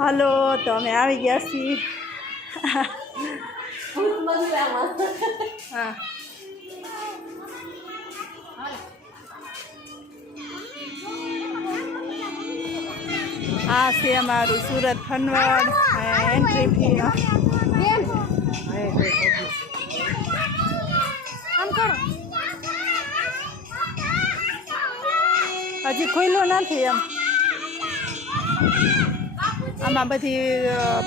હાલો તો અમે આવી ગયા છીએ હા આ છે અમારું સુરત ફનવડ એન્ટ્રી ફી હજી ખુલ્લું નથી એમ આમાં બધી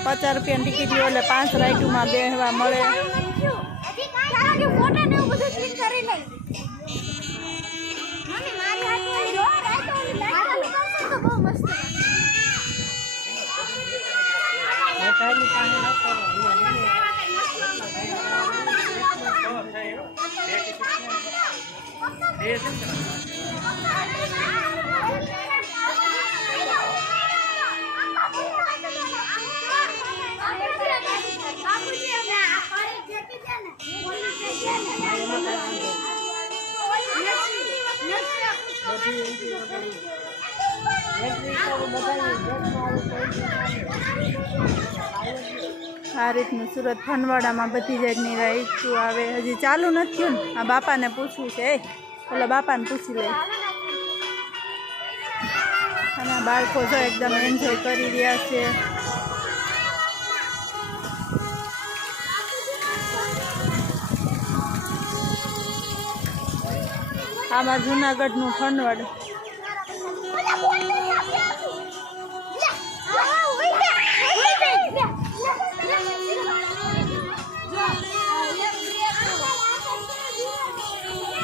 50 રૂપિયાની ટિકિટ લો એટલે 5 રાઇડમાં બેસવા મળે આ રીતનું સુરત ફનવાડામાં બધી જાતની રાઈડ આવે હજી ચાલુ નથી થયું ને આ બાપાને પૂછવું છે ઓલા બાપાને પૂછી લે અને બાળકો જો એકદમ એન્જોય કરી રહ્યા છે આમાં જુનાગઢનું ફનવડ